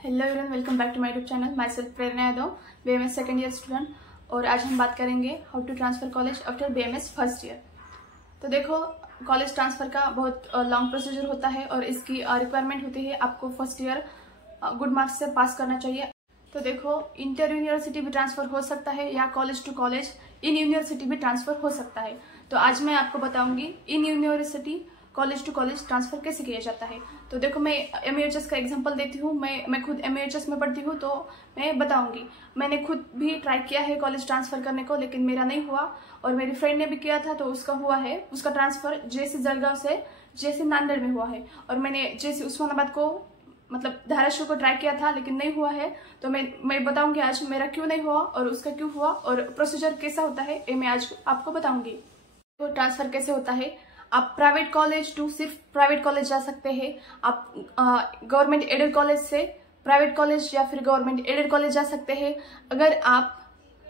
Hello everyone, welcome back to my YouTube channel. Myself Prerna Yadav, BMS second year student. और आज हम बात करेंगे how to transfer college after BMS first year. तो देखो, college transfer का बहुत लॉन्ग प्रोसीजर होता है और इसकी रिक्वायरमेंट होती है आपको फर्स्ट ईयर गुड मार्क्स से पास करना चाहिए। तो देखो, इंटर यूनिवर्सिटी भी ट्रांसफर हो सकता है या college to college in university भी ट्रांसफर हो सकता है। तो आज मैं आपको बताऊंगी in university college to college transfer कैसे किया जाता है। तो देखो, मैं एमयूएचएस का एग्जांपल देती हूँ। मैं खुद एमयूएचएस में पढ़ती हूँ, तो मैं बताऊंगी। मैंने खुद भी ट्राई किया है कॉलेज ट्रांसफर करने को, लेकिन मेरा नहीं हुआ। और मेरी फ्रेंड ने भी किया था, तो उसका हुआ है। उसका ट्रांसफर जेसी जलगांव से जेसी नांदेड़ में हुआ है। और मैंने जेसी उस्मानाबाद को मतलब धाराशिव को ट्राई किया था, लेकिन नहीं हुआ है। तो मैं बताऊंगी आज मेरा क्यों नहीं हुआ और उसका क्यों हुआ और प्रोसीजर कैसा होता है, ये मैं आज आपको बताऊंगी। तो ट्रांसफर कैसे होता है, आप प्राइवेट कॉलेज टू सिर्फ प्राइवेट कॉलेज जा सकते हैं। आप गवर्नमेंट एडेड कॉलेज से प्राइवेट कॉलेज या फिर गवर्नमेंट एडेड कॉलेज जा सकते हैं। अगर आप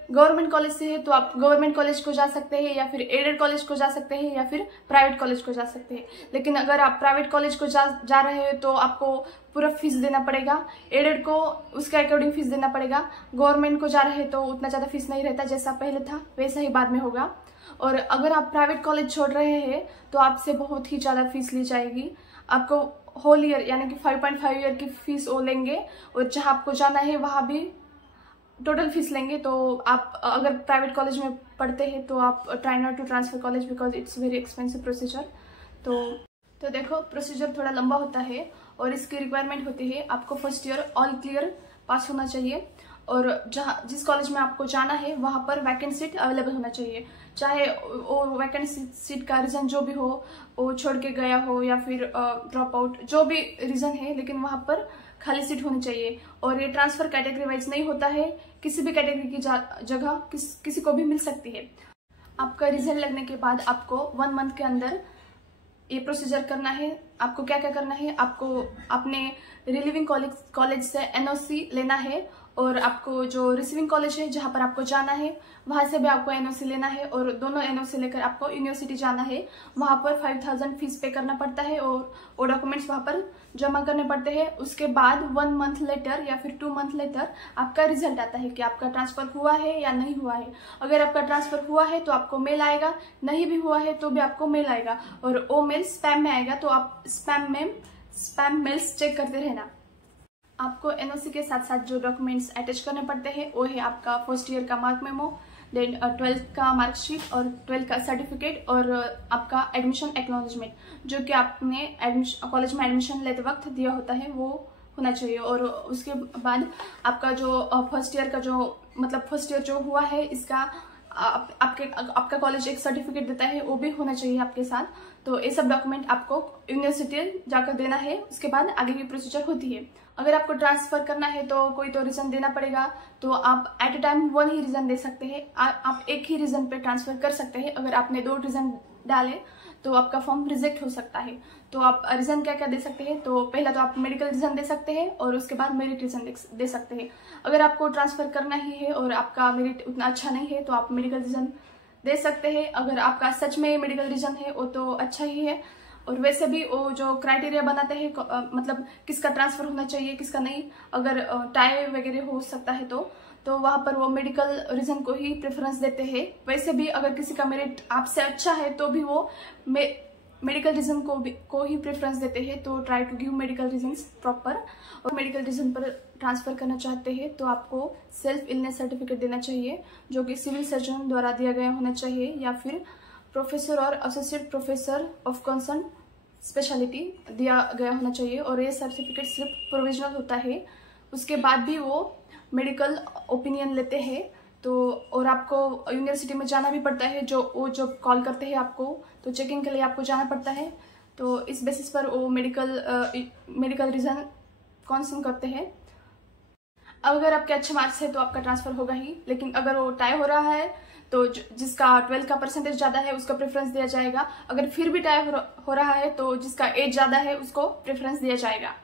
गवर्नमेंट कॉलेज से है तो आप गवर्नमेंट कॉलेज को जा सकते हैं या फिर एडेड कॉलेज को जा सकते हैं या फिर प्राइवेट कॉलेज को जा सकते हैं। लेकिन अगर आप प्राइवेट कॉलेज को जा रहे हैं तो आपको पूरा फीस देना पड़ेगा। एडेड को उसके अकॉर्डिंग फीस देना पड़ेगा। गवर्नमेंट को जा रहे हैं तो उतना ज़्यादा फीस नहीं रहता, जैसा पहले था वैसा ही बाद में होगा। और अगर आप प्राइवेट कॉलेज छोड़ रहे हैं तो आपसे बहुत ही ज़्यादा फीस ली जाएगी। आपको होल ईयर यानी कि 5.5 ईयर की फीस वो लेंगे, और जहाँ आपको जाना है वहाँ भी टोटल फीस लेंगे। तो आप अगर प्राइवेट कॉलेज में पढ़ते हैं तो आप try not to transfer college because it's very expensive procedure. तो देखो, प्रोसीजर थोड़ा लंबा होता है और इसकी रिक्वायरमेंट होती है आपको फर्स्ट ईयर ऑल क्लियर पास होना चाहिए। और जिस कॉलेज में आपको जाना है वहाँ पर वैकेंट सीट अवेलेबल होना चाहिए। चाहे वो वैकेंट सीट का रीज़न जो भी हो, वो छोड़ के गया हो या फिर ड्रॉप आउट, जो भी रीज़न है, लेकिन वहाँ पर खाली सीट होनी चाहिए। और ये ट्रांसफर कैटेगरी वाइज नहीं होता है, किसी भी कैटेगरी की जगह किसी को भी मिल सकती है। आपका रिजल्ट लगने के बाद आपको 1 मंथ के अंदर ये प्रोसीजर करना है। आपको क्या क्या करना है, आपको अपने रिलीविंग कॉलेज से एनओसी लेना है। और आपको जो रिसीविंग कॉलेज है जहाँ पर आपको जाना है वहाँ से भी आपको एनओसी लेना है। और दोनों एनओसी लेकर आपको यूनिवर्सिटी जाना है। वहाँ पर 5000 फीस पे करना पड़ता है और वो डॉक्यूमेंट्स वहाँ पर जमा करने पड़ते हैं। उसके बाद 1 मंथ लेटर या फिर 2 मंथ लेटर आपका रिजल्ट आता है कि आपका ट्रांसफर हुआ है या नहीं हुआ है। अगर आपका ट्रांसफर हुआ है तो आपको मेल आएगा, नहीं भी हुआ है तो भी आपको मेल आएगा। और वो मेल स्पैम में आएगा, तो आप स्पैम मेल्स चेक करते रहना। आपको एनओसी के साथ साथ जो डॉक्यूमेंट्स अटैच करने पड़ते हैं वो है आपका फर्स्ट ईयर का मार्क मेमो, देन 12th का मार्कशीट और 12th का सर्टिफिकेट और आपका एडमिशन एक्नॉलेजमेंट, जो कि आपने कॉलेज में एडमिशन लेते वक्त दिया होता है, वो होना चाहिए। और उसके बाद आपका जो फर्स्ट ईयर जो हुआ है, इसका आपका कॉलेज एक सर्टिफिकेट देता है, वो भी होना चाहिए आपके साथ। तो ये सब डॉक्यूमेंट आपको यूनिवर्सिटी जाकर देना है। उसके बाद आगे की प्रोसीजर होती है। अगर आपको ट्रांसफर करना है तो कोई तो रीजन देना पड़ेगा, तो आप एट अ टाइम 1 ही रीजन दे सकते हैं। आप एक ही रीजन पे ट्रांसफर कर सकते हैं। अगर आपने 2 रीजन डाले तो आपका फॉर्म रिजेक्ट हो सकता है। तो आप रीजन क्या क्या दे सकते हैं, तो पहला तो आप मेडिकल रीजन दे सकते हैं और उसके बाद मेरिट रीजन दे सकते हैं। अगर आपको ट्रांसफर करना ही है और आपका मेरिट उतना अच्छा नहीं है तो आप मेडिकल रीजन दे सकते हैं। अगर आपका सच में मेडिकल रीजन है वो तो अच्छा ही है। और वैसे भी वो जो क्राइटेरिया बनाते हैं, मतलब किसका ट्रांसफर होना चाहिए किसका नहीं, अगर टाई वगैरह हो सकता है तो वहाँ पर वो मेडिकल रीजन को ही प्रेफरेंस देते हैं। वैसे भी अगर किसी का मेरिट आपसे अच्छा है तो भी वो मेडिकल रीजन को ही प्रेफरेंस देते हैं। तो try to give medical reasons proper. और मेडिकल रीजन पर ट्रांसफर करना चाहते हैं तो आपको सेल्फ इलनेस सर्टिफिकेट देना चाहिए, जो कि सिविल सर्जन द्वारा दिया गया होना चाहिए या फिर प्रोफेसर और associate professor of concern speciality दिया गया होना चाहिए। और ये सर्टिफिकेट सिर्फ प्रोविजनल होता है, उसके बाद भी वो मेडिकल ओपिनियन लेते हैं। तो और आपको यूनिवर्सिटी में जाना भी पड़ता है, जो कॉल करते हैं आपको, तो चेकिंग के लिए आपको जाना पड़ता है। तो इस बेसिस पर वो मेडिकल रीजन कंसर्न करते हैं। अगर आपके अच्छे मार्क्स है तो आपका ट्रांसफर होगा ही, लेकिन अगर वो टाई हो रहा है तो जिसका 12 का परसेंटेज ज्यादा है उसको प्रेफरेंस दिया जाएगा। अगर फिर भी टाई हो रहा है तो जिसका एज ज्यादा है उसको प्रेफरेंस दिया जाएगा।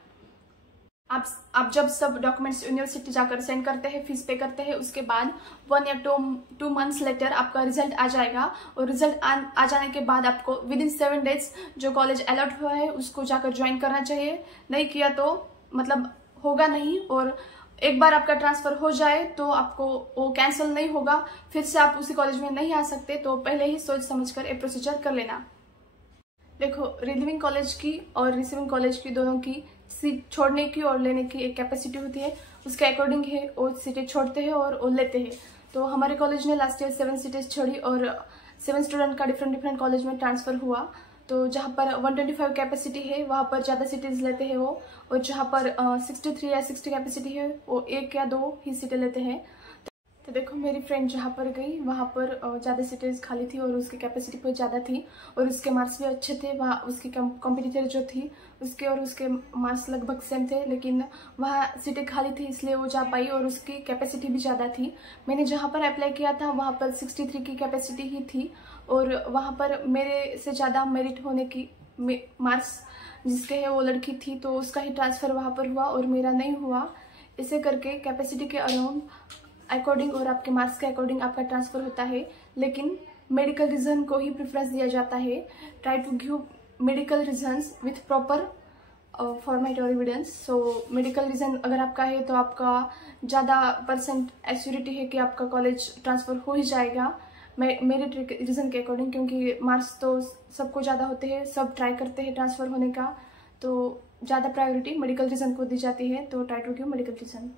आप जब सब डॉक्यूमेंट्स यूनिवर्सिटी जाकर सेंड करते हैं, फीस पे करते हैं, उसके बाद 1 या 2 मंथ्स लेटर आपका रिजल्ट आ जाएगा। और रिजल्ट आ जाने के बाद आपको विदिन 7 डेज जो कॉलेज अलॉट हुआ है उसको जाकर ज्वाइन करना चाहिए। नहीं किया तो मतलब होगा नहीं, और एक बार आपका ट्रांसफर हो जाए तो आपको वो कैंसिल नहीं होगा, फिर से आप उसी कॉलेज में नहीं आ सकते। तो पहले ही सोच समझकर ये प्रोसीजर कर लेना। देखो, रिलीविंग कॉलेज की और रिसीविंग कॉलेज की दोनों की सीट छोड़ने की और लेने की एक कैपेसिटी होती है, उसके अकॉर्डिंग है वो सीटें छोड़ते हैं और वो लेते हैं। तो हमारे कॉलेज ने लास्ट ईयर 7 सीटें छोड़ी और 7 स्टूडेंट का डिफरेंट कॉलेज में ट्रांसफर हुआ। तो जहाँ पर 125 कैपेसिटी है वहाँ पर ज़्यादा सीटें लेते हैं वो, और जहाँ पर 63 या 60 कैपेसिटी है वो 1 या 2 ही सीटें लेते हैं। तो देखो, मेरी फ्रेंड जहाँ पर गई वहाँ पर ज़्यादा सीटें खाली थी और उसकी कैपेसिटी बहुत ज़्यादा थी और उसके मार्क्स भी अच्छे थे। वहाँ उसकी कॉम्पिटिटर जो थी उसके और उसके मार्क्स लगभग सेम थे, लेकिन वहाँ सीटें खाली थी इसलिए वो जा पाई और उसकी कैपेसिटी भी ज़्यादा थी। मैंने जहाँ पर अप्लाई किया था वहाँ पर 63 की कैपेसिटी ही थी और वहाँ पर मेरे से ज़्यादा मेरिट होने की मार्क्स जिसके है वो लड़की थी, तो उसका ही ट्रांसफ़र वहाँ पर हुआ और मेरा नहीं हुआ। इसे करके कैपेसिटी के अराउंड अकॉर्डिंग और आपके मार्क्स के अकॉर्डिंग आपका ट्रांसफ़र होता है, लेकिन मेडिकल रीज़न को ही प्रेफरेंस दिया जाता है। Try to give medical reasons with proper format और एविडेंस। सो मेडिकल रीज़न अगर आपका है तो आपका ज़्यादा परसेंट एश्योरिटी है कि आपका कॉलेज ट्रांसफ़र हो ही जाएगा मेरिट रीज़न के अकॉर्डिंग, क्योंकि मार्क्स तो सबको ज़्यादा होते हैं, सब ट्राई करते हैं ट्रांसफ़र होने का, तो ज़्यादा प्रायोरिटी मेडिकल रीज़न को दी जाती है। तो try to give medical reason.